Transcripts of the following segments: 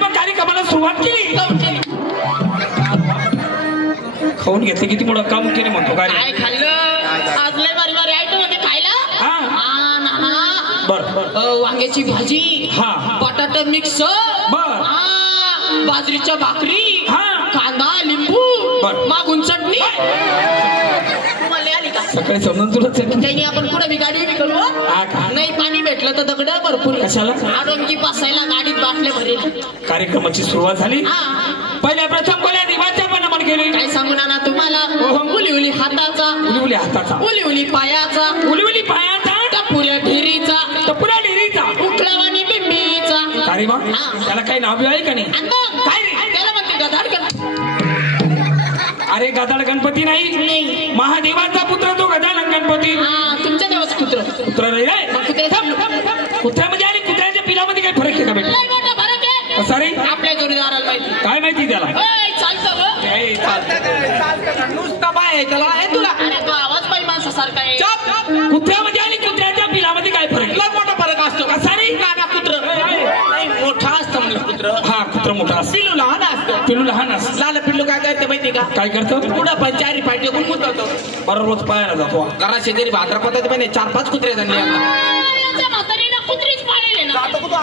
आपण कार्यक्रमाला सुरुवात केली. खाऊन घेतलं किती मोठं काम केले म्हणतो. काय खाल्लं आज? लय बारी बारी आयटम होते खायला. बर वांग्याची भाजी, बटाटा मिक्स, बाजरीच्या भाकरी, कांदा लिंबू, मागून चटणी. सकाळी समजून तुला काही आपण पुढे बी गाडी निघलो नाही. पाणी भेटलं तर दगड भरपूर. कशाला? आडोंकी बसायला गाडीत बाटले भरेल. कार्यक्रमाची सुरुवात झाली. पहिल्या प्रथम बोल्या दिवाच्या पण नमन केले. काय सांगू ना तुम्हाला. उली उली हाताचा, उली उली हाताचा, उली उली पायाचा, उली उली पायाचा, टपुऱ्या ढेरीचा, टपुऱ्या ढेरीचा, उकळावानी बिंबीचा. अरे वा, त्याला काही नाव आहे का नाही? काय रे त्याला म्हणते गदाड. अरे गदाड गणपती नाही, महादेवाचा पुत्र तो गजानन गणपती. तुमच्या देवाचा पुत्र. पुत्र नाही कुत्र्यामध्ये आणि कुत्र्याच्या पिलामध्ये काही फरक आहे का बेटा? फरक आहे. सॉरी, आपल्या जोडीदाराला माहिती. काय माहिती त्याला? नुसता बाय आहे त्याला आहे तुला. अरे तो आवाज बाई माणसासारखा आहे. कुत्र्यामध्ये आणि कुत्र्याच्या पिलामध्ये काय फरक? मोठा फरक असतो का? सारी नाना कुत्र मोठा असतं म्हणलं कुत्र. हा कुत्र मोठा असतो, पिल्लू लहान असतो. पिल्लू लहान असतो. लाल पिल्लू काय करते माहिती का? काय करतो? पुढं पण चारी पाय टेकून मुततो. बरोबर रोज पायाला जातो. घरा शेजारी भाद्रपदात पण 4-5 कुत्रे झाले. म्हातारीला कुत्रीच पाळले ना.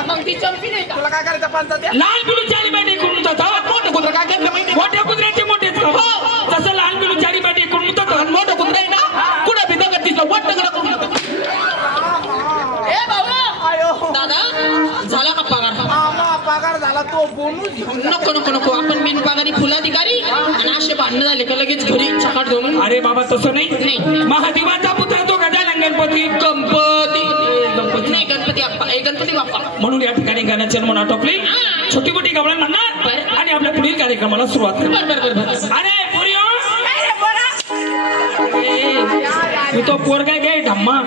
मग ती चंपी नाही. तुला काय करायचं? पंचायत लहान पिल्लू चारी पाय टेकून जातो. मोठं कुत्र काय करतं माहिती? मोठ्या कुत्र्याचे मोठेच तसं लहान पिल्लू चारी पाय टेकून जातो. मोठं कुत्र आहे ना कुठं बी दगड दिसलं वट्ट करून. ए भाऊ दादा झाला का पगार? पगार झाला तो बोनस. नको नको नको. आपण बिनपगारी फुलाधिकारी आणि असे भांडणं झाले का लगेच घरी चकाट घेऊन. अरे बाबा तसं नाही. महादेवाचा पुत्र तो गजानन गणपती. गणपती नाही गणपती बाप्पा. गणपती बाप्पा म्हणून या ठिकाणी गाण्याची म्हणून आटोपली. छोटी मोठी गवळण म्हणणार आणि आपल्या पुढील कार्यक्रमाला सुरुवात करणार. अरे पुरी तो पोरगा घे ढम्मा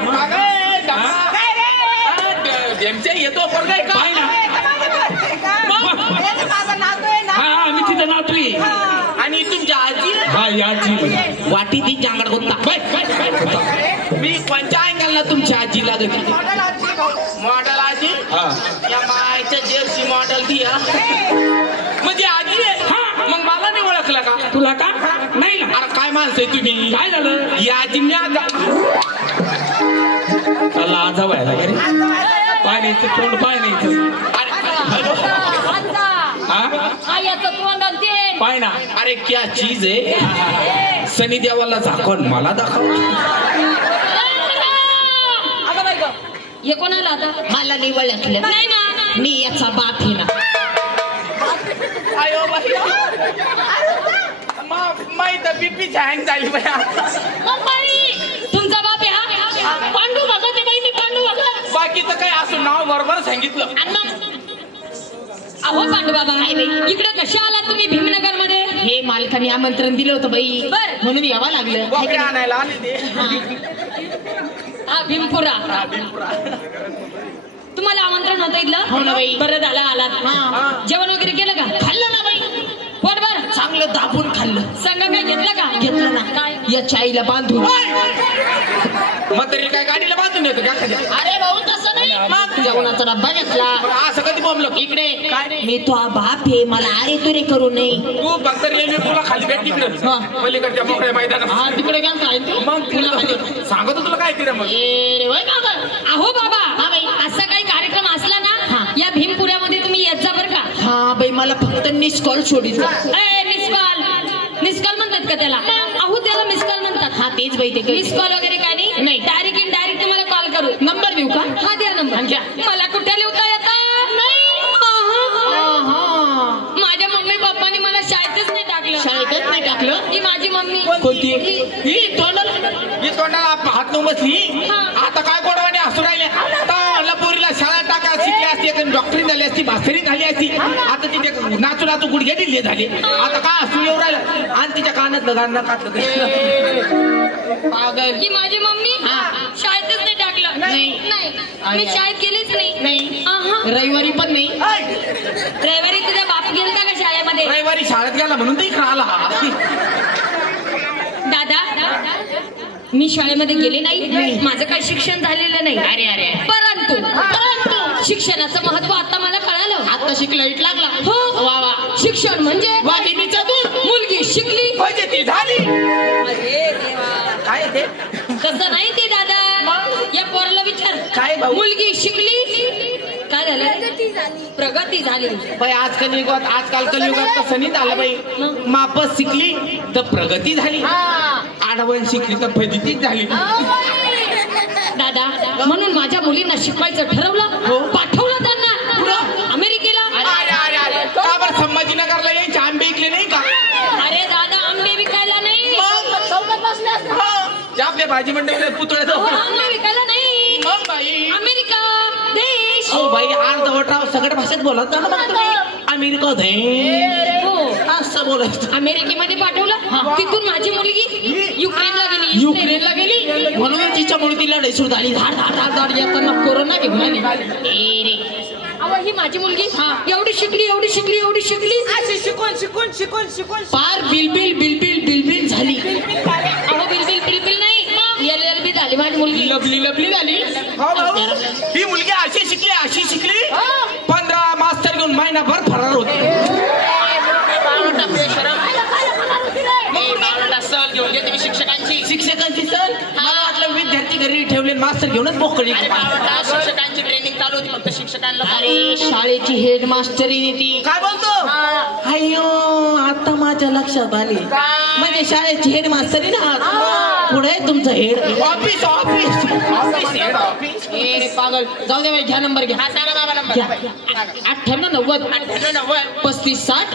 येतो पोरगा काय ना. हा मी तिथं नातू. आणि तुमच्या आजी? हा आजी वाटी ती जांगड होता. मी कोणत्या अँगलला तुमच्या आजी लागत होती? मॉडेल आजी. या मायच्या जर्सी मॉडेल ती. म्हणजे आजी आहे. मग मला नाही ओळखलं का? तुला का नाही ना? अरे काय माणसं आहे तुम्ही? काय झालं? या आजीने त्याला आजा व्हायला का रे? पाय न्यायचं तोंड पाय न्यायचं. पाय ना. अरे क्या चीज आहे. सनी देवाला झाकून मला दाखव. हे कोणाला आता? मला नाही ओळखलं. नाही ना. मी याचा बाप आहे ना. आयो बाई तर बीपी हँग झाली बया. तुमचा बाप आहे हा? पांडू भगत आहे बाई. मी पांडू भगत. बाकीचं काय असं नाव बरोबर सांगितलं. अहो पांडू बाबा इकडे कशा आलात तुम्ही भीमनगर मध्ये? हे मालकाने आमंत्रण दिलं होतं बाई. बर म्हणून यावं लागलं. आणायला आले ते. हा भीमपुरा. तुम्हाला आमंत्रण होतं इथलं? हो ना बाई. बरं झालं आलात. जेवण वगैरे केलं का? खाल्लं ना बाई. पोटभर चांगलं दाबून खाल्लं. संग काय घेतलं का? घेतलं ना. काय? या चाईला बांधून. मग तरी काय गाडीला बांधून येतो का? अरे भाऊ तसं नाही. मग जेवणाचा डब्बा घेतला. असं कधी बोंबलं? इकडे मी तो बाप आहे. मला अरे तुरे करू नये. तू फक्त रेल्वे पुला खाली भेट तिकडे पलीकडच्या मोकळ्या मैदानात. हा तिकडे गेला काय? मग तुला सांगतो तुला काय तिकडे. मग अहो बाबा असा काही कार्यक्रम असला ना या भीमपुऱ्यामध्ये तुम्ही येत जा बरं का. हा बाई मला फक्त मिस कॉल सोडीचा. मिस कॉल म्हणतात का त्याला? अहो त्याला मिस कॉल म्हणतात. हा तेच बाई ते मिस कॉल वगैरे काय नाही. डायरेक्ट तुम्हाला कॉल करू. नंबर देऊ का? हा द्या नंबर. मला कुठे लिहता येतं? माझ्या मम्मी पप्पानी मला शाळेतच नाही टाकलं. शाळेतच नाही टाकलं? ही माझी मम्मी. कोणती? ही तोंडाला हात न बसली. आता काय गोडवाने हसू राहिले. पोरीला शाळा टाका शिकली असती. डॉक्टरी झाली असती. मास्तरी झाली असती. आता तिथे नाचू नाचू गुडघे दिले झाले. आता काय हसू येऊ राहिलं. आणि तिच्या कानातलं गाणं काढलं. ही माझी मम्मी. शाळेतच नाही टाकलं. नाही मी शाळेत गेलीच नाही. रविवारी पण नाही. रविवारी तुझा बाप गेलता का शाळेमध्ये? रविवारी शाळेत गेला म्हणून ते इकडे आला. दादा मी शाळेमध्ये गेले नाही. माझं काही शिक्षण झालेलं नाही. अरे परंतु शिक्षणाचं महत्व आता मला कळालं. आता शिकलं इट लागला. हो वा वा. शिक्षण म्हणजे वाघिणीचं दूध. मुलगी शिकली म्हणजे ती झाली. अरे देवा. काय ते तसं नाही ते दादा, या पोराला विचार. काय भाऊ? मुलगी शिकली काय झालं? प्रगती झाली. बाई आजकाल कलियुगात तसं नाही झालं बाई. मापस शिकली तर प्रगती झाली, आडवण शिकली तर फजितीच झाली. दादा म्हणून माझ्या मुलींना शिकवायचं ठरवलं, पाठवलं त्यांना अमेरिकेला. अरे अरे अरे का बरं संभाजीनगरला यायचे आंबे विकले नाही का? अरे दादा आंबे विकायला नाही, आपल्या भाजी मंडळात पुतळ्याचं आंबे विकायला नाही. मग बाई अमेरिका देश. हो बाई अर्धवटराव सगळ्या भाषेत बोलत ना मग तुम्ही. अमेरिका दे हो असं बोलायचं. अमेरिकेमध्ये पाठवलं, तिथून माझी मुलगी युक्रेनला गेली. युक्रेनला गेली म्हणून तिच्या मुलगीला सुरू झाली. धाड धाड धाड धाड येताना कोरोना घेऊन आली. अहो ही माझी मुलगी एवढी शिकली एवढी शिकली एवढी शिकली अशी शिकून शिकून शिकून शिकून पार बिलबिल बिलबिल बिलबिल झाली. अहो बिलबिल बिलबिल नाही LLB झाली माझी मुलगी. लबली लबली झाली. ही मुलगी अशी शिकली 15 मास्तर घेऊन महिनाभर फरार होती. शिक्षकांची सल मला वाटलं विद्यार्थी घरी ठेवले मास्तर घेऊनच मोकळी. शिक्षकांची ट्रेनिंग चालू होती फक्त शिक्षकांना. अरे शाळेची हेड मास्टरीने ती काय बोलतो. अय्यो आता माझ्या लक्षात आली. म्हणजे शाळेची हेड मास्टरी ना पुढे तुमचं हेड ऑफिस ऑफिस ऑफिस. पागल जाऊ दे बाई घ्या नंबर घ्या. हा सांगा बाबा नंबर. 98 90 35 60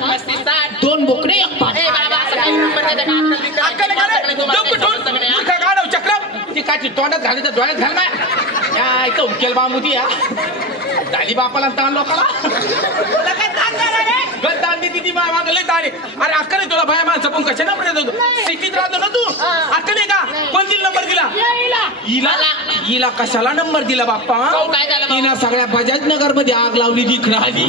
2 बोकडे 1 पाठ. ती काची तोंडात घाली तर डोळ्यात घाल ना. उकेल बामुदी या झाली बापाला ताण लोकाला. ताण ती मागले ताणे. अरे अक्कल आहे तुला बाया माणसं पण कशा नंबर देतो. सिटीत राहतो ना तू. अक्कल आहे का. कोणती नंबर दिला हिला कशाला नंबर दिला बाप्पा. हिला सगळ्या बजाज नगर मध्ये आग लावली जिकडं आली.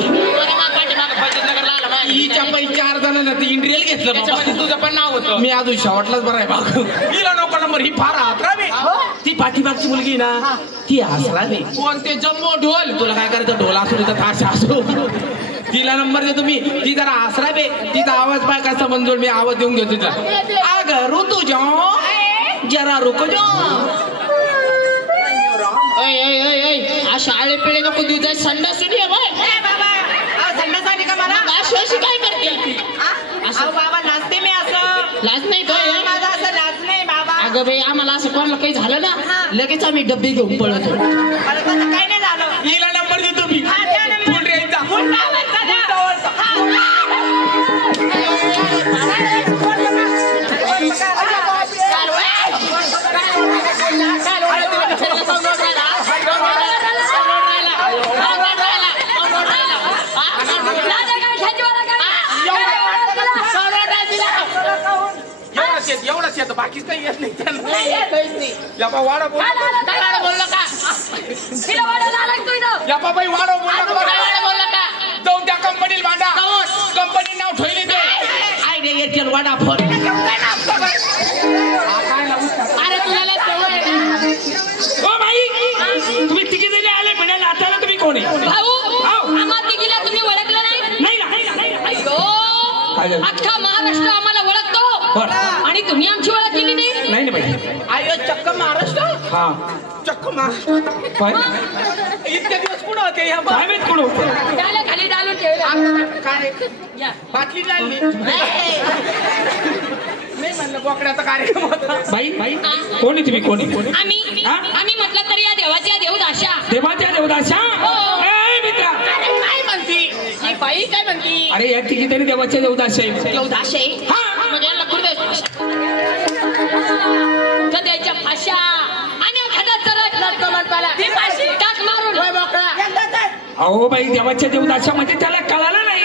हिच्या पैकी 4 जणांना ते इंडियल घेतलं. तुझं पण नाव होतं. मी अजून शेवटलाच बरं आहे बाग. हिला नको नंबर. ही फार हातरावी. ती पाठीमागची मुलगी ना ती हसरावी. कोणते जम्बो ढोल. तुला काय करायचं ढोल असू तर ताशा असो. तिला नंबर देतो मी. ती जरा हसरावे. तिचा आवाज पाय कसा मंजूर. मी आवाज देऊन घेतो तिचा. आग ऋतू जाओ जरा रुको जाओ. शाळे पिळे नको तुझा संडा सुनी आहे बाय. संडासाने का मला अशी काय करते. बाबा नाचते मी असं. लाज नाही तो माझा असं लाज नाही बाबा. अगं बाई आम्हाला असं कोणाला काही झालं ना लगेच आम्ही डब्बे घेऊन पळतो. मला तसं काही नाही झालं. हिला नंबर देतो मी. फुल रेंजचा. फुल एवढंच येतं बाकीच काही येत नाही त्यांना. वाडा बोल बोललो का. बाई वाडा बोललो का. जाऊन त्या कंपनीला भांडा. कंपनी नाव ठेवली ते आयडिया एअरटेल वाडा फोन. अरे तुला ओ बाई तुम्ही तिघी जणी आले म्हणायला आता तुम्ही कोण आहे. भाऊ आम्हा तिघीला तुम्ही ओळखलं नाही. अय्यो अख्खा महाराष्ट्र आम्हाला ओळखतो आणि तुम्ही आमची ओळख केली नाही. नाही बाई. आयो चक्क महाराष्ट्र. हा चक्क महाराष्ट्र. इतके दिवस कुठं होते या काय कोण होतं. डाल खाली डालून ठेवलं. काय या बाटली झाली नाही म्हणलं बोकड्याचा कार्यक्रम होता. बाई कोण आहे तुम्ही कोण आहे. आम्ही म्हटलं तरी या देवाच्या देवदाशा. देवाच्या देवदाशा. मित्रा काय म्हणती ही बाई काय म्हणती. अरे या तिघी तरी देवाच्या देवदाशा आहे. देवदाशे हा म्हणजे गद्याच्या फाशा आणि एखादा टाक मारून. अहो बाई देवाच्या देवदाशा म्हणजे त्याला कळालं नाही.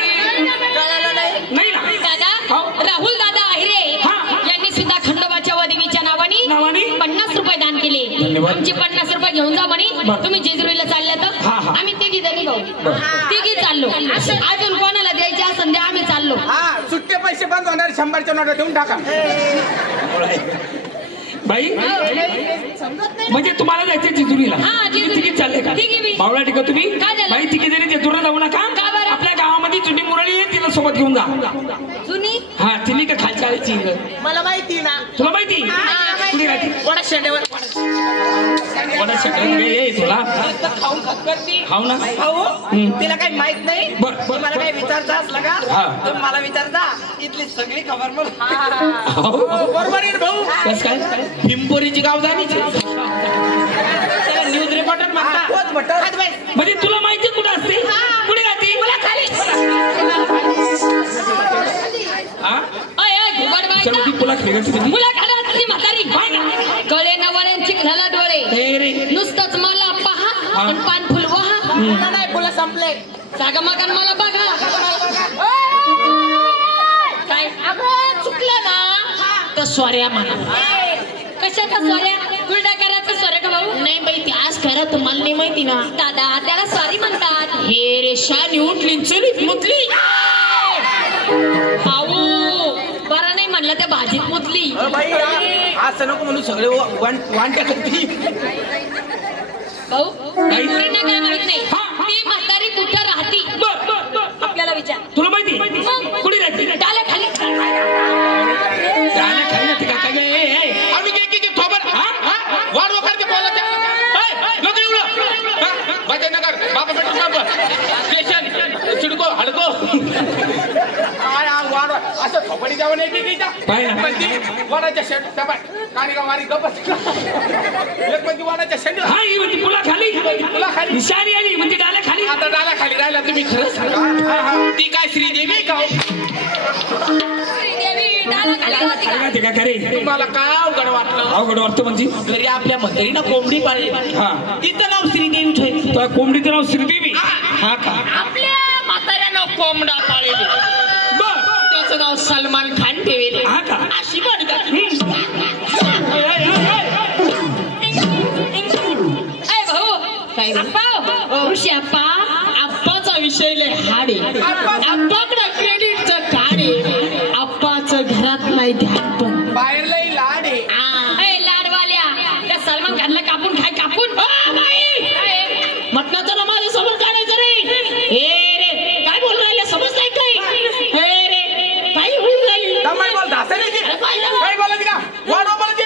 नाही ना दादा राहुल दादा आहिरे यांनी सुद्धा खंडोबाच्या व देवीच्या नावाने 50 रुपये दान केले. आमचे 50 रुपये घेऊन जा म्हणे. तुम्ही जेजुरीला चालल्या तर आम्ही तिघी जणी भाऊ तिघी चाललो. अजून कोणाला द्यायच्या संध्या आम्ही चाललो. सुट्टे पैसे बंद होणार. 100च्या नोटा देऊन टाका. बाई समजत नाही म्हणजे तुम्हाला जायचं जेजुरीला हा, जेजुरी. तिकीट चालले का तिघी बी. मावळा टिका तुम्ही काय झालं? बाई तिकीट जरी जेजुरीला जाऊ नका का बरं? आपल्या गावामध्ये जुनी मुरळी आहे तिला सोबत घेऊन जा जुनी हा तिने का खालच्या आळीची मला माहिती ना तुला माहिती कुणी राहते वडा शेंडेवर वडा शकत ये तुला खाऊन करती खाऊ ना भाऊ हम्म. तिला काही माहित नाही बर, बर. मला काही विचारता असलं हा. का तर मला विचारता इथली सगळी खबर हो. बरोबर आहे ना भाऊ कस काय पिंपोरीची गाव जाणीची न्यूज रिपोर्टर म्हणता म्हणजे तुला माहिती कुठं असते कुठे राहते हा अय अय घुबड बाई चल ती पुला खेळायची तुम्ही मुला घाला तुझी म्हातारी गळे नवऱ्यांची घाला डोळे हे रे नुसतंच मला पहा आणि पान फुल वहा नाही फुलं संपले सागमगन मला बघा काय अगं चुकलं ना तर सोऱ्या म्हणा कशाचा सोऱ्या गुलडा करायचा सोऱ्या का भाऊ नाही बाई ती आज खरं तुम्हाला नाही माहिती ना दादा त्याला सॉरी म्हणतात हे रे शानी उठली चुलीत मुतली भाऊ बरं नाही म्हणलं त्या भाजीत मुतली बाई असं नको म्हणून सगळे वांट्या करती भाऊ मुलींना काय माहित नाही ती म्हातारी कुठं राहती आपल्याला विचार तुला माहिती मग? कुठे राहते डाल्या खाली त्याने खाली ना ते काका गे आम्ही की थोबर वाढ वखर ते बोलायचं नको एवढं भजनगर बाबा पेट्रोल पंप स्टेशन चिडको हडको वाढ असं थोपडी जाऊन एक वाडाच्या शेंड काणी का मारी गप एक म्हणजे वाडाच्या शेंड हा ही म्हणते पुला खाली पुला खाली. निशाणी आली म्हणजे डाल्या खाली आता डाला खाली राहिला तुम्ही खरं सांगा ती काय श्रीदेवी का श्रीदेवी डाला खाली राहती का? ते का खरे तुम्हाला काय अवघड वाटलं अवघड वाटतं म्हणजे घरी आपल्या म्हातारीनं कोंबडी पाळली हा तिचं नाव श्रीदेवी ठेवली तुला कोंबडीचं नाव श्रीदेवी हा का आपल्या म्हाताऱ्यानं कोंबडा पाळले बर त्याचं नाव सलमान खान ठेवले हा का अशी म्हणतात अय भाऊ काय रे? आप्पा ऋषी आप्पा आप्पाचा विषय लय हाडे आप्पाकडे क्रेडिटचं कार्ड आहे आप्पाचं घरात नाही ध्यान पण बाहेर लई लाड आहे अय लाडवाल्या त्या सलमान खानला कापून खाय कापून मटणाचं ना माझ्या समोर काढायचं रे हे रे काय बोल राहिले समजताय काय हे रे काय होऊन राहिली काय बोल धासा नाही ती? काय बोलायची का वाढव बोलायची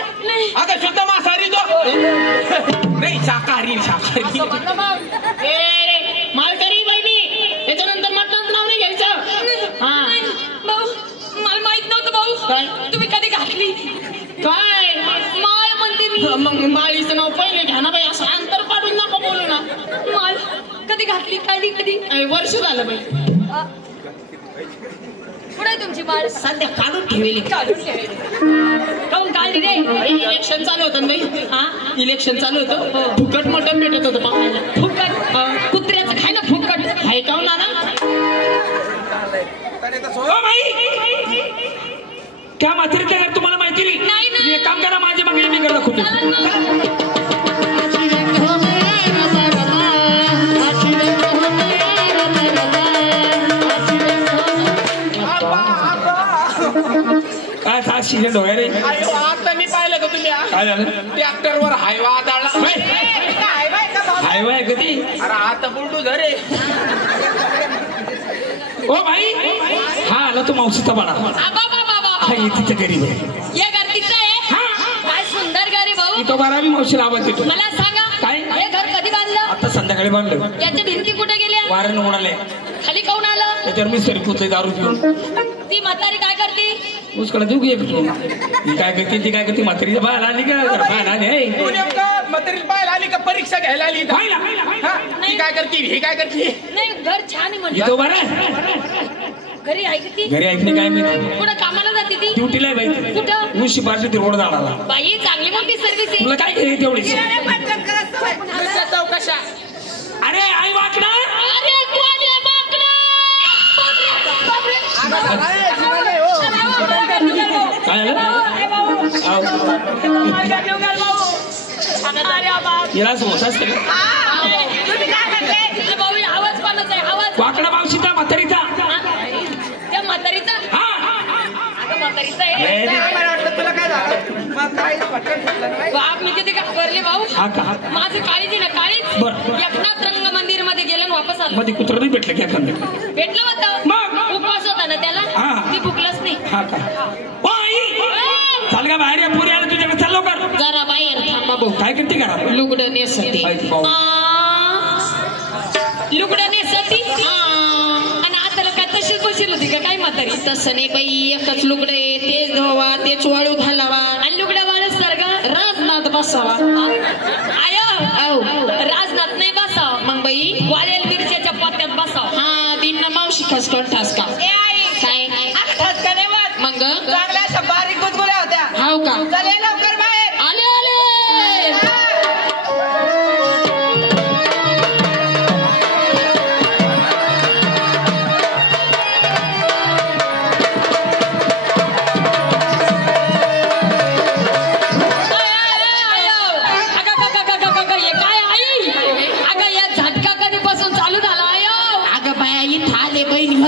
अगं शुद्ध मांसाहारी तो नाही शाकाहारी हे रे मालकरी बहिणी याच्यानंतर मटणाचं नाव नाही घ्यायचं हा भाऊ मला माहित नव्हतं भाऊ काय? तुम्ही कधी घातली काय माळ म्हणते मी मग माळीचं नाव पहिले घ्या ना बाई असं अंतर पाडून नका बोलू ना माळ कधी घातली कधी कधी वर्ष झालं बाई कुठे तुमची माळ सध्या काढून ठेवली काढून ठेवली काऊन काढली रे इलेक्शन चालू होतं ना बाई हा इलेक्शन चालू होतं फुकट मटण भेटत होतं पाहुण्याला फुकट कुत्र्याचं खाय ना फुकट आहे का ना ओ बाई त्या म्हातारीचं घर तुम्हाला माहिती नाही ना. नाही एक काम करा माझ्या मागणी मी करत होतो काय हा सीजन डोळ्या रे अयो आता मी पाहिलं का तुम्ही काय झालं ट्रॅक्टरवर हायवा आदळला हायवाय कधी अरे आता बुलडू धरे ओ भाई हा आला तो मावशीचा बाळा हा तिथे गरीब आहे या गर्दीचं आहे काय सुंदर घर आहे भाऊ तो बारावी मावशीला आवाज देतो मला सांगा काय? हे घर कधी बांधलं आता संध्याकाळी बांधलं याच्या भिंती कुठे गेल्या वारण उडाले खाली काऊन आलं त्याच्यावर मी सरकूचे दारू पिऊन ती म्हातारी काय करते उसकडे देऊ घे ही काय करते ती काय करते म्हातारीच्या बाहेर आली का बाहेर आली तू नेमकं मटेरियल पाहायला आली का परीक्षा घ्यायला आली इथं? पाहिला. हा? ती काय करते ही काय करते नाही घर छान आहे म्हणजे इथं बरं घरी ऐकती घरी ऐकणे काय माहिती कुठं कामाला जाते ती ड्युटीला आहे बाई कुठं ऊस शिपारची ती रोड झाडाला बाई चांगली मोठी सर्व्हिस आहे तुला काय केली तेवढीच चौकशा अरे आई वाकडा अरे कोण्या बाकडा काय याला समोसा असते का भाऊ आवाज कोणाचा आहे आवाज वाकडा मावशीचा म्हातारीचा त्या म्हातारीचा हा अगं म्हातारीचा आहे तुला काय झालं बाप मी किती घाबरले भाऊ. हा का माझं काळीची ना काळीच. बरं. एकनाथ रंग मंदिर मध्ये गेलं आणि वापस आलं. मध्ये कुत्र नाही भेटलं क्या खांदे भेटलं होतं मग उपवास होता ना त्याला. हा. ती भुकलंच नाही. हा का चाल का बाहेर या पुरी आला तुझ्याकडे चाललो कर जरा बाहेर थांबा भाऊ. काय करते का लुगडं नेसते. लुगडं नेसती आणि आताला काय तशीच बसेल होती का काय म्हातारी. तसं नाही बाई, एकच लुगडे तेच धुवा तेच वाळू घालावा आणि लुगडं वाळच सारखं राजनाथ बसावा. आय राजनाथ नाही बसाव मग बाई वाळेल मिरच्याच्या पात्यात बसाव. हा दिन ना मावशी खसकन ठसका काय मग चांगल्या अशा बारीक गुदगुल्या होत्या. हाव का चल ये लवकर बाहेर. आले आले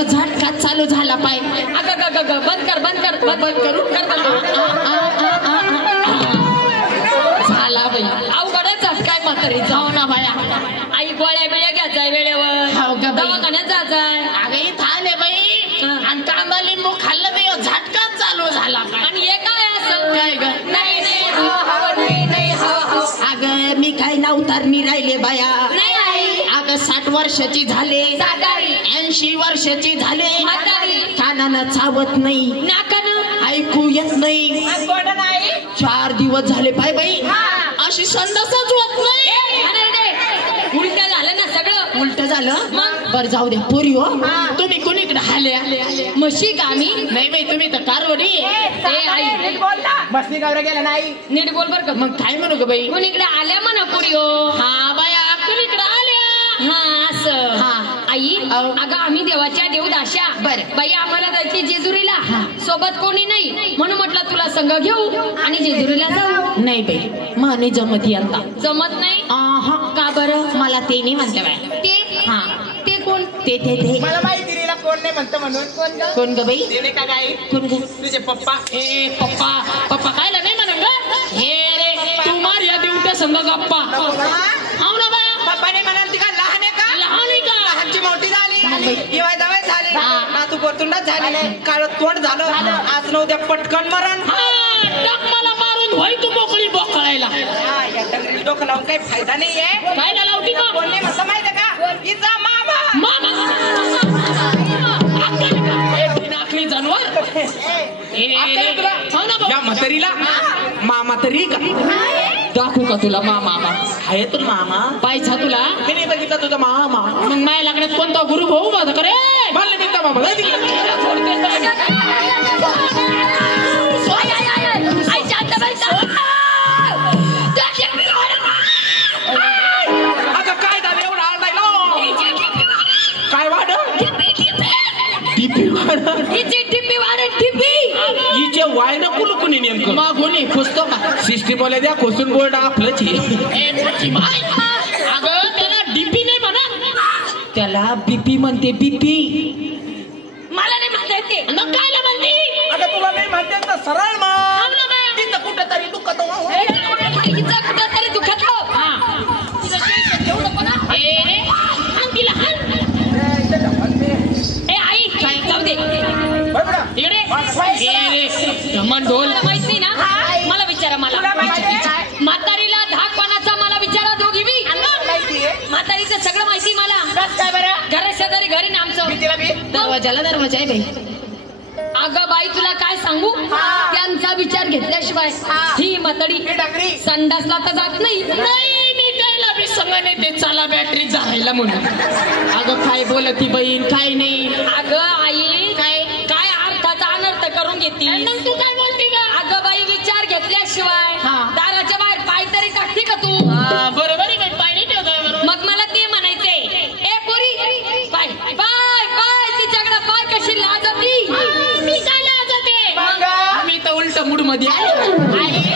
झटका चालू झाला पाय. बंद करू झाला बाई. अवघडच झटकाय म्हातारी. जाऊ ना बाया. आई गोळ्या बिळ्या घ्यायचाय वेळेवर. हाव का बाई. दवाखान्यात जायचाय. अगं इथं आले बाई आणि कांदा लिंबू खाल्लं नाही झटका चालू झाला पाय. आणि हे काय असं काय ग नाही नाही नाही अगं मी काय नवतारणी राहिले बाया. नाही आई अगं 60 वर्षाची झाले, साधारी 80 वर्षाची झाले, म्हातारी कानानं चावत नाही, नाकानं ऐकू येत नाही. कोण नाही 4 दिवस झाले पाय बाई अशी संडासच होत नाही. उलट झालं ना सगळं. उलट झालं मग? बर जाऊ द्या पोरी हो. तुम्ही कुणीकडे आल्या म्हशी का आम्ही नाही बाई तुम्ही तर कारवडी. ए आई बसनी गावरे गेला नाही. नीट बोल बर का. मग काय म्हणू ग बाई. कुणीकडे आल्या म्हणा पुरी हो. हा बाया कुणीकडे आल्या. हा असं हा. आई अहो. अगं आम्ही देवाच्या देवदाशा. बरं. बाई आम्हाला जायची जेजुरीला. हा. सोबत कोणी नाही म्हणून म्हटलं तुला संघ घेऊ आणि जेजुरीला जाऊ. नाही बाई माने जमत यंदा. जमत नाही आहा. का बरं. मला ते नाही म्हणते बाय. ते हा ते कोण ते मला माहिती तिला कोण नाही म्हणतं म्हणून. कोण ग? कोण ग बाई. तिने का काय कोण ग. तुझे पप्पा. ए पप्पा पप्पा कायला नाही म्हणून ग. हे रे तू मार या देवट्या संग गप्पा. हाव ना बाया. पप्पाने म्हणाल ती का लहान आहे का. लहान आहे का. लहानची मोठी झाली. बाई. किंवा दवाई झाली. हा. नातू कोरतुंडात झाली. काळ तोंड झालं. आज न उद्या पटकन मरण. हा टाक मला मारून व्हाय तू मोकळी बोकळायला. हा, या डंगरीला डोकं लावून काही फायदा नाहीये. काय ना लावती का. कोण नाही म्हणतं माहिती का. हिचा मामा. नाकली जानवर. या म्हातारीला मामा तरी का दाखवू का तुला मामा. आहे तुला मामा. पाहिजे तुला. मी नाही बघितला तुझा मामा. मग माया लागण्यात कोणता गुरु भाऊ माझा करे. मला देता मामा जाय तिकडे. आई शांताबाई अगं काय झालं एवढं आळदायला. काय वाढ टिपी वाढ. हिची टिपी वाढत टिपी. हिचे वायन कुल कुणी नेमकं मागुनी पुसतो का. सिस्टीम वाले द्या खोसून बोर्ड आपलंच हे. अगं त्याला डीपी नाही म्हणा. त्याला बीपी म्हणते. बीपी मला नाही म्हणता येते. मग कायला म्हणते. आता तुला नाही म्हणते तर सरळ मग. तिथं कुठं तरी दुखत हिचं कुठं तरी दुखत हो. तिचं टेन्शन घेऊ नको ना. हाण तिला हाण. ए आई जाऊ दे इकडे ढोल. मला माहित नाही ना. मला विचारा. मला म्हातारीला धाक पानाचा मला विचारा दोघी बी. म्हातारीचं सगळं माहिती मला. काय बरं घरा शेजारी घरी ना आमचं. तिला बी दरवाजाला दरवाजा आहे बाई. अगं बाई तुला काय सांगू. त्यांचा विचार घेतल्याशिवाय ही म्हातारी डंगरी संडासला तर जात नाही. नाही मी कायला बी संगणे ते चला बॅटरी जायला म्हणून. अगं काय बोलती बहीण काय नाही. अगं आई काय काय अर्थाचा अनर्थ करून घेती. मग तू काय बोलती का. अगं बाई विचार घेतल्याशिवाय हा. दाराच्या बाहेर पाय तरी टाकते का तू. बरोबर आहे बाई. पाय नाही ठेवतोय बरोबर. मग मला ते म्हणायचे. ए पोरी पाय पाय पाय तिच्याकडे पाय कशी लाजती. मी काय लाजते. मग मी तर उलट मूड मध्ये आले.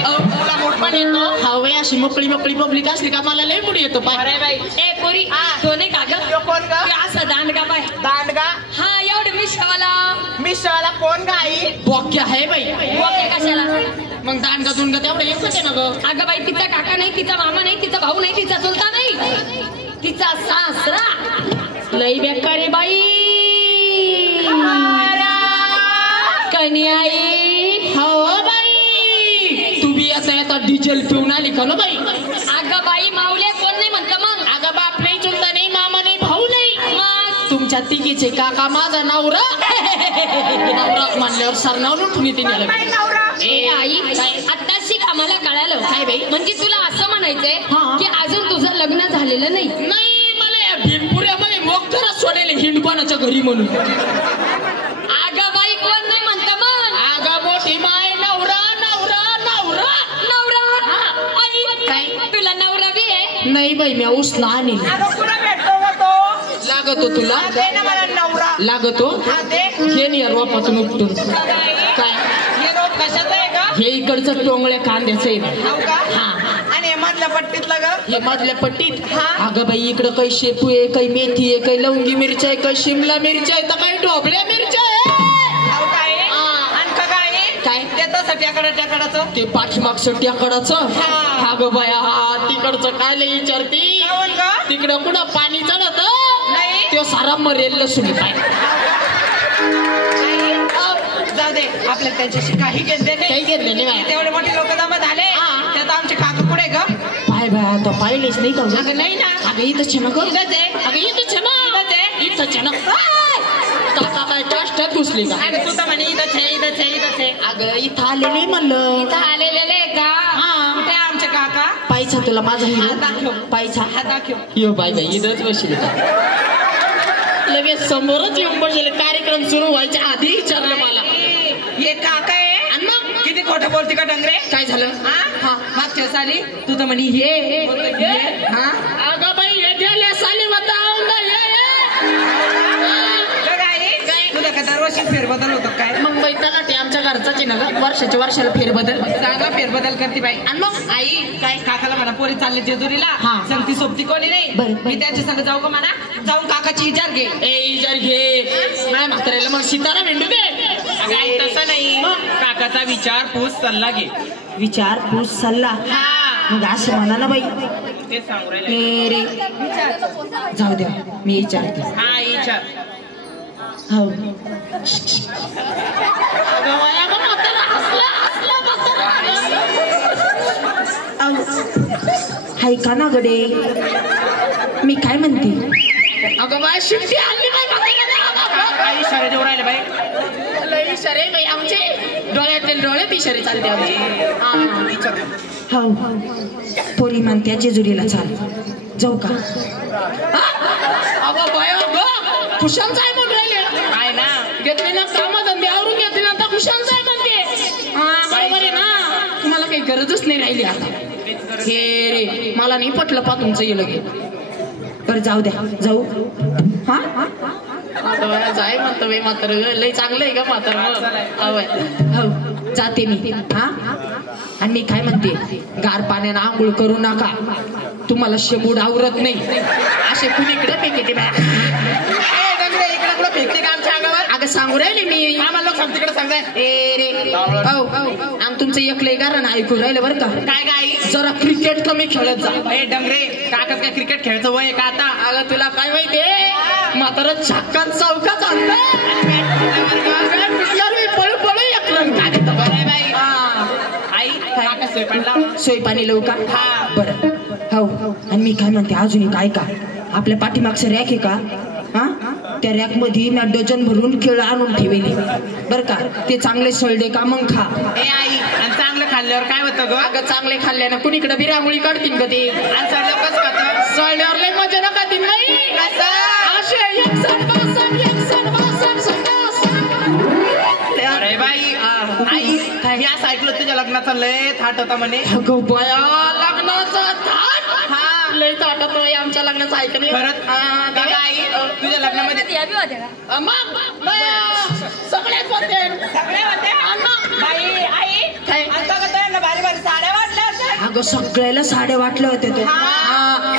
तुला मूड पण येतो. हवे अशी मोकळी मोकळी पब्लिक असली का मला लय मूड येतो पाय. अरे बाई ए पोरी तो नाही का तो ग. कोण ग. असा दांडगा पाय. दांडगा हा एवढं मिशावाला. मिशाला कोण ग आई. बॉक्या आहे बाई. बोके कशाला. मग दान का दुनगा तेवढं एकच आहे ना ग. अगं बाई तिचा काका नाही, तिचा मामा नाही, तिचा भाऊ नाही, तिचा चुलता नाही, तिचा सासरा लई बेकारी बाई. कन्याई हो बाई, तू बी आता डिझेल पिऊन आली का नो बाई. अगं बाई माऊले कोण नाही म्हणतं मग. अगं बाप नाही, चुलता नाही, मामा नाही, भाऊ नाही, मग तुमच्या तिघीचे काका माझा नवरा. नवरा म्हणल्यावर सरनाव लुटून येते. ए आई आताशी आम्हाला कळालं काय बाई, म्हणजे तुला असं म्हणायचंय हा. की अजून तुझं लग्न झालेलं नाही. नाही, मला या भिमपुऱ्यामध्ये मोगथरच सोडेल हिंडपणाच्या घरी म्हणून. अगं बाई कोण नाही म्हणतं मग. अगं मोठी माय, नवरा नवरा नवरा नवरा. आई काय? तुला नवरा बी आहे. नाही बाई, मी उसना आणि लागतो तुला नवरा लागतो. हे नाही रोपातून उपटून काय कशाचं आहे का हे इकडचं टोंगळ्या कांद्याचं आहे. हो का? हा, आणि हे मधल्या पट्टीतलं ग हे मधल्या पट्टीत. हा. अगं बाई इकडं काही शेपू आहे, काही मेथी आहे, काही लवंगी मिरची आहे, काही शिमला मिरची आहे, तर काही ढोबळ्या मिरच्या आहे. हो काय हा. आणि का काय काय त्याचं ट्याकडाचं ते पाठीमागचं टेकडाचं. हा. अगं बाया तिकडचं काय लई विचारती. काऊन का तिकडं कुठं पाणी चढत नाही. तो सारा मरेल लसूण पाय. जाऊ दे, आपल्याला त्यांच्याशी काही घेतले काही नाही. घेतलं नाही बाया. तेवढे मोठे लोक जमा झाले हा. त्यात आमचे काका पुढे ग पाय बाया आता पाहिलेच नाही का. अगं नाही ना. अगं इथं छना ग. इथंच आहे. अगं इथं छना. इथंच आहे. इथं छना. काका काय काष्टात घुसली का. आणि तू तर म्हणे इथंच आहे, इथंच आहे, इथंच आहे. अगं इथं आले नाही म्हणलं. इथं आलेले का हा. कुठे आहे आमचे काका पायचा तुला माझा हा, हिरो दाखव. पायचा. हा दाखव. यो बाय बाई इथंच बसली का. लगेच समोरच येऊन बसले. कार्यक्रम सुरू व्हायच्या आधी विचारलं मला. हे काका आहे आणि मग किती खोटं बोलती का डंगरे काय झालं. हा मागच्या साली तू तर म्हणे हे हा अगं बाई हे गेल्या साली बताऊन तुला का दरवर्षी फेरबदल होतो काय मग बाई तलाठी आमच्या घरचाच आहे ना ग. वर्षाच्या वर्षाला फेरबदल. चांगला फेरबदल करते बाई. आणि मग आई काय काकाला म्हणा पोरी चालले जेजुरीला हा. संगती सोबती कोणी नाही. बरं. मी त्यांच्या संग जाऊ का म्हणा. जाऊन काकाची विचार घे. ए इजार घे. नाही म्हाताऱ्याला मग सितारा भेंडू दे. काही तसं नाही. काकाचा विचार पूस सल्ला घे. विचार पूस सल्ला. हा मग असं म्हणा ना बाई. ते सांगू राहिले. हे रे जाऊ द्या मी विचारते. हा विचार हो हाय का ना गडे. मी काय म्हणते. अगं बाय शिट्टी आणली बाई. काही इशारे देऊ राहिले बाई. लई इशारे बाई आमचे डोळ्यातले डोळ्यात इशारे चालते आमचे. हो पोरी म्हणत्या जेजुरीला चाल जाऊ का. अगं बाय अगं कुशाल जाय म्हणून राहिले. काय ना घेतले ना कामधंदे आवरून घेतले ना कुशाल जाय म्हणते. बरोबर आहे ना. तुम्हाला काही गरजच नाही राहिली आता. हे रे मला नाही पटलं पा तुमचं हे लगे. बरं जाऊ द्या जाऊ. हा जाय म्हणतो बाई म्हातार लय चांगलं आहे का म्हातार. हो जाते मी. हा आणि मी काय म्हणते गार पाण्यानं आंघोळ करू नका. तुम्हाला शेबूड आवरत नाही. असे कुणीकडे फेकते फेकते का आमच्या अंगावर. अगं सांगू राहिले मी. आम्हाला लोक सांग तिकडे सांगताय. ए रे आम तुमचं एकलंय गाणं ऐकून राहिलं बरं का. काय काय जरा क्रिकेट कमी खेळत जा. ए डंगरे काकाच काय क्रिकेट खेळायचं वय आहे का आता. अगं तुला काय माहितीये म्हातारा छक्कात चौकाच पळू पळू एकलं बरं बाई. आई काका स्वयंपाक सोयपाणी लावू का. हा. बरं हो आणि मी काय म्हणते अजून काय का आपल्या पाठीमागचं रॅक आहे का. हा त्या रॅक मध्ये मी डझन भरून केळ आणून ठेवली बर का. ते चांगले सळडे का मग खा. ए आई आणि चांगलं खाल्ल्यावर काय होतं ग. अगं चांगले खाल्ल्यानं कुणीकडे बिरांगुळी काढतील का ते. आणि सळलं कसं खातं. सळल्यावर लय मजा ना खातील नाही. असे एक सण बासण एक सण बासण अरे बाई आई मी असं ऐकलं तुझ्या लग्नाचा लय थाट होता म्हणे. अगं बया लग्नाचा थाट. हा लय थाट होतो आमच्या लग्नाचं ऐकलं परत आई तुझ्या लग्नामध्ये मग सगळ्यात होते. सगळे होते. बाई आई काय भारी भारी साड्या वाटल्या असं. अगं सगळ्याला साड्या वाटल्या होत्या ते.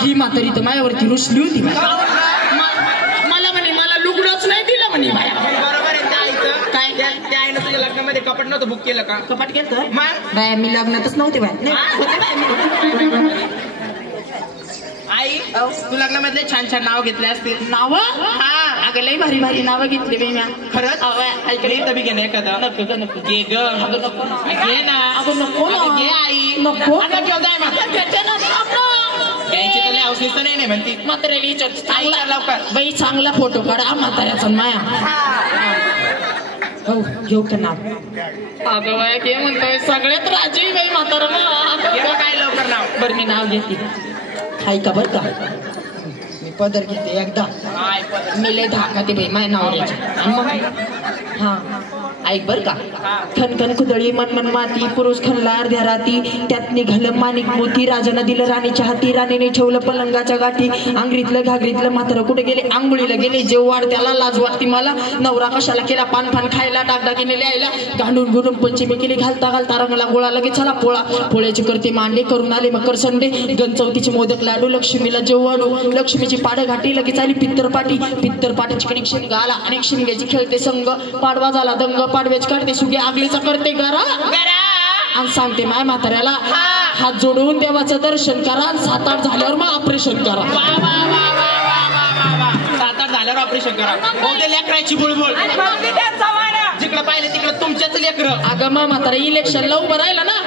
ही म्हातारी तर माझ्यावरती रुसली होती. मला म्हणे मला लुगडंच नाही दिलं म्हणे. बरोबर आहे त्या आईचं. काय त्या आईनं तुझ्या लग्नामध्ये कपाट नव्हतं बुक केलं का? कपाट केलं मग बाय मी लग्नातच नव्हते बाय आई तू लग्नामधले छान छान नाव घेतले असतील. नाव हा अगं लई भारी भारी नावं घेतली बाई म्या. खरंच ऐकले तभी घे ना एखादा. नको घे ग. अगं नको ना. घे ना. अगं नको ना. अगं घे आई. नको. अगं घेऊ जाय मग. घ्यायची तर लय अवशिष्ट नाही म्हणती. म्हाताऱ्याला चांगला लवकर बाई चांगला फोटो काढा म्हाताऱ्याचा माया. हो घेऊ का नाव. अगं बाय घे म्हणतोय सगळ्यात राजी बाई म्हातारा. काय लवकर नाव. बरं मी नाव घेते. हाय का बरं का मी पदर घेते एकदा. मी लय धाका ते बाई माय नावऱ्याची. आणि मग हा ऐक बर का. खनखन कुदळी मनमन माती पुरुष खणला अर्ध्या राती त्यात निघालं माणिक मोती राजानं दिलं राणीच्या हाती राणीने ठेवलं पलंगाच्या गाठी अंगरीतलं घागरीतलं म्हातारं कुठे गेले आंघोळीला गेले जेव वाढ त्याला लाज वाटती मला नवरा कशाला केला पान फान खायला डागडागिने लिहायला गांडून गुडून पंचमी केली घालता घालता रंगला गोळा लगेच चला पोळा पोळ्याची करते मांडे करून आले मकर संडे गणचौतीचे मोदक लाडू लक्ष्मीला जेव वाढू लक्ष्मीची पाडं घाटी लगेच आली पित्तरपाटीची कणिक शिमगा आला अनेक शिमग्याची खेळते संघ पाडवा झाला दंग पाडव्याच काढते सुगे आगलीचा करते गरा आणि सांगते माय म्हाताऱ्याला हात जोडून देवाचं दर्शन करा 7-8 झाल्यावर मग ऑपरेशन करा. 7-8 झाल्यावर ऑपरेशन करा. मोठे लेकराची बुळबुळ जिकडे पाहिलं तिकडे तुमच्याच लेकर. अगं मग म्हातारा इलेक्शनला उभं राहिलं ना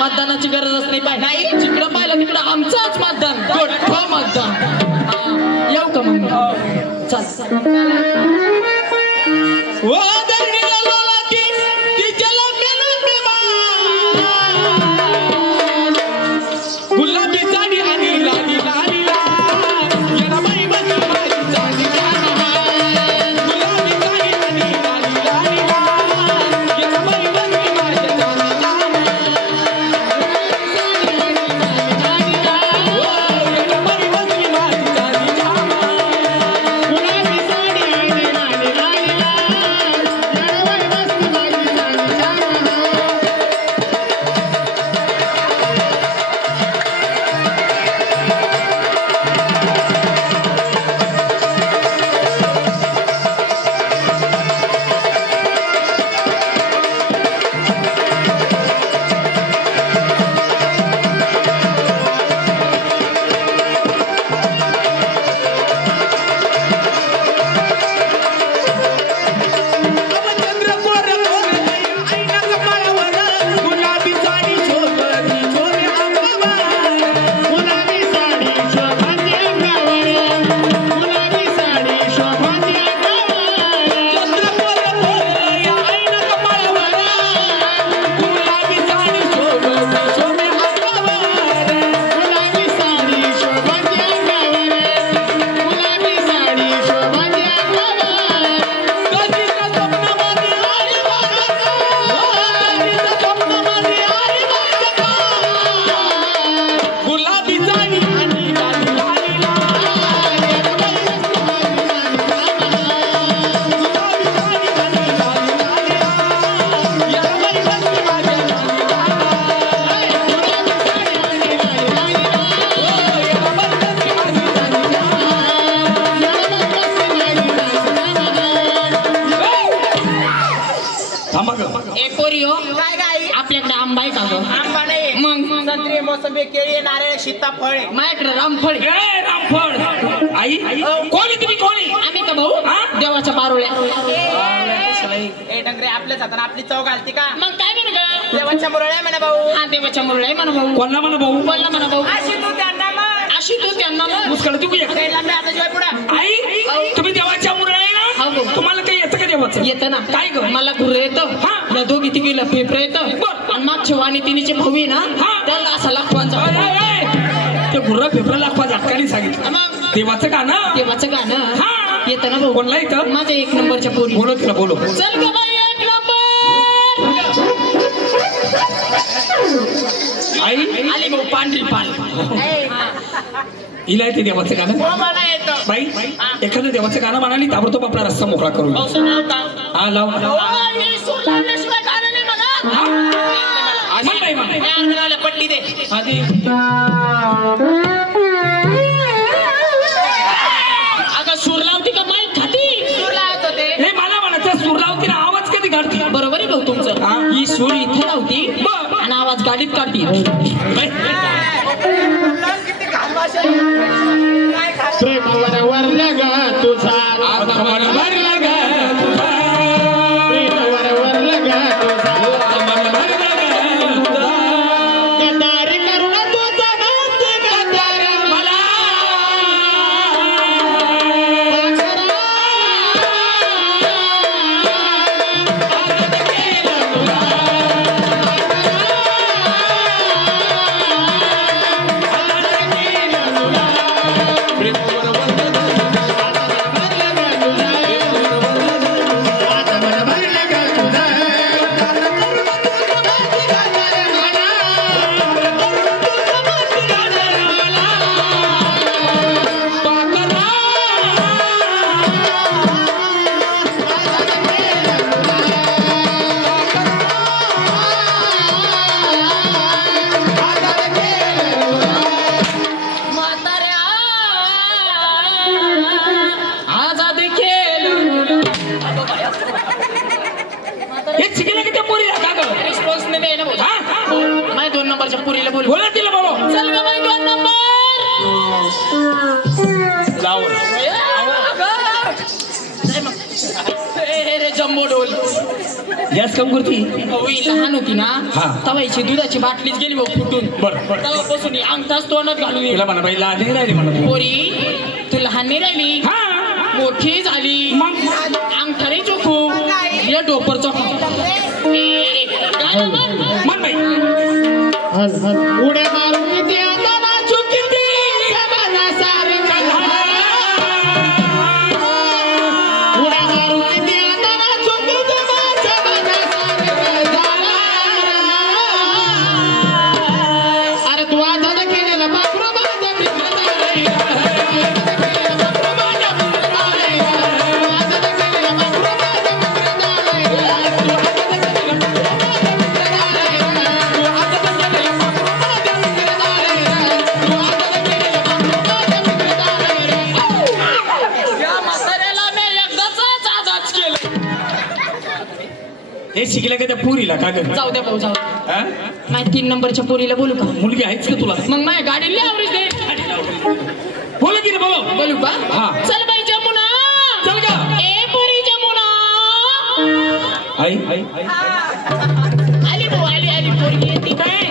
मतदानाची गरजच नाही पाहिजे. नाही जिकडं पाहिलं तिकडं आमचंच मतदान गोठं मतदान. येऊ का मग चल. आपल्याकडे आंबा आहे का गं? आंबा नाही मग संत्री मोसंबी केळी नारळ सीताफळ माझ्याकडे रामफळ. रामफळ. आई कोणी तुम्ही कोणी? आम्ही का भाऊ देवाच्या पारोळ्या. ए डंगरे आपल्याच हाताने आपली चव घालते का? मग काय बरं का देवाच्या मुरळ्या म्हणा भाऊ. हा देवाच्या मुरळ्या म्हणा भाऊ. कोणला म्हणा भाऊ? कोणला म्हणा भाऊ? अशी तू त्यांना मग अशी तू त्यांना मग मुस्कळ तू आता जय पुढे आई तुम्ही देवाच्या मुरळ्या हा ना भाऊ. तुम्हाला काही येतं का देवाचं? येतं ना. काय ग? मला गुरु येतं. या दोघी तिघीला पेपर येतं. आणि मागच्या वाणी तिनीचे भाऊ आहे ना त्याला असा लाखवांचा. ते गुर्रा पेपरा लाखवा झटकाने सांगितलं. मग देवाचं गाणं देवाचं गाणं येतं ना भाऊ. कोणला येतं? माझ्या 1 नंबरच्या पोरी. बोलो तिला बोलो. चल ग बाई 1 नंबर. आई आली भाऊ पांढरी पाल. हिला येते देवाचं गाणं. मला येतं बाई एखादं देवाचं गाणं म्हणाली ताबडतोब आपला रस्ता मोकळा करू. हा लाव पट्टी दे आधी अगं सूर लावती का माईक खाती? सूर लावत होते. हे मला म्हणायचं सूर लावती ना आवाज कधी मध्ये काढती. बरोबर आहे भाऊ तुमचं. ही सूर इथे लावती आणि आवाज गाडीत काढती. प्रेमावर वरलं ग तुझा आगमन भरलं ग तुझा. प्रेमावर वरलं ग तुझा आगमन भरलं ग तुझा. गदारी करून तुझा नाच गदार मला पुरीला बोल. बोला तिला बोलो. चल ग बाई 2 नंबर. रे जम्बो डोल. याच काम करती. लहान होती ना तवायची दुधाची बाटलीच गेली भाऊ फुटून. बरं तेव्हापासून अंगठाच तोंडात घालून तिला म्हणा बाई लहान नाही राहिली म्हणा. पोरी तू लहान नाही राहिली मोठी झाली मग अंगठाने चोखू या डोपर चोखू. मन बाई उड्या मारून ते आता चुकीती मला सारे उड्या मारून ते आता चुकीती माझ्या सारे अरे तू आता केलेला बाकरू माझ्या हे शिकलं का त्या पुरीला का ग. जाऊ द्या भाऊ जाऊ. माझ्या 3 नंबरच्या पोरीला बोलू का. मुलगी आहेच का तुला. मग माझ्या गाडीला आवरेज दे. बोला तिला बोलो. बोलू का. चल बाई जमुना. चल ग. ए पोरी जमुना. आई आली भाऊ आली पोरगी येते काय.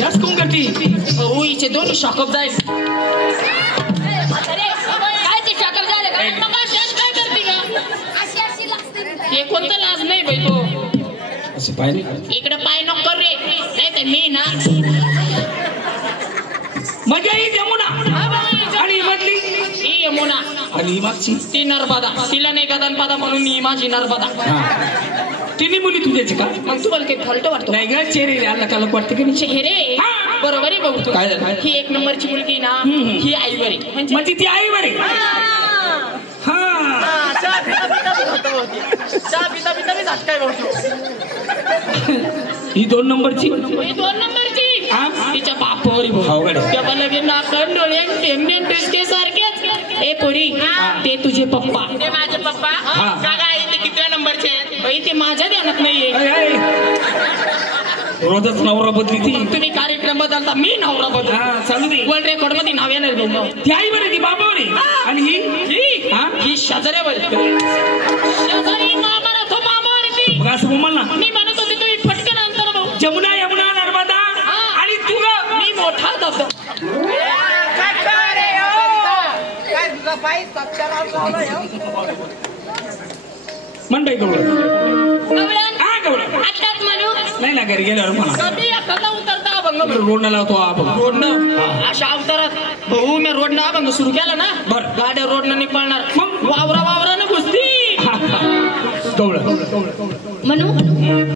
याच कोण करती. हिचे 2 शॉकअप जाईल. काय ते शॉकअप झालं का. मग काय करते का. हे कोणतं लाज नाही बाई तो. असं पाहिजे इकडे पाय नको रे नाही तर मी ना. मजा ही जमुना आणि मधली ही यमुना आणि ही मागची ती नर्मदा. तिला नाही गदानपादा म्हणून ही माझी नर्मदा. तिन्ही मुली तुझ्याची का. मग तुम्हाला काही फॉल्ट वाटतो. नाही ग चेहरे आला काला वाटते की नाही. चेहरे बरोबर आहे बघू तू. काय झालं. ही 1 नंबरची मुलगी ना ही आईवर आहे. म्हणजे ती आई बरे. ही 2 नंबरची. ही 2 नंबरची तिच्या बापावर तेव्हा लगे नाकन डोळे टेंबेन टेस्टे सारखेच. ए पोरी ते तुझे पप्पा. ते माझे पप्पा. काका आई ते कितव्या नंबरचे. बाई ते माझ्या ध्यानात नाहीये. रोजच नवरा बदली ती. तुम्ही कार्यक्रम बदलता मी नवरा बदल. चालू दे. वर्ल्ड रेकॉर्ड मध्ये नाव येणार भाऊ. ती आई बरे ती बाबा बरे. आणि ही शेजाऱ्यावर. शेजारी मामा तो मामा ती. मग असं बोल ना. मी म्हणत होते तुम्ही फटकन अंतर भाऊ. जमुना यमुना नर्मदा आणि तू मी मोठा धबधबा. मन बाई गवळ. आताच म्हणू नाही ना घरी गेल्यावर म्हणा. कधी एखादा उतरता अभंग रोडनं लावतो आपण. रोडनं अशा अवतारात भाऊ मी रोडनं अभंग सुरू केला ना. बरं गाड्या रोडनं नाही पळणार. मग वावरानं घुसती. गवळ म्हणू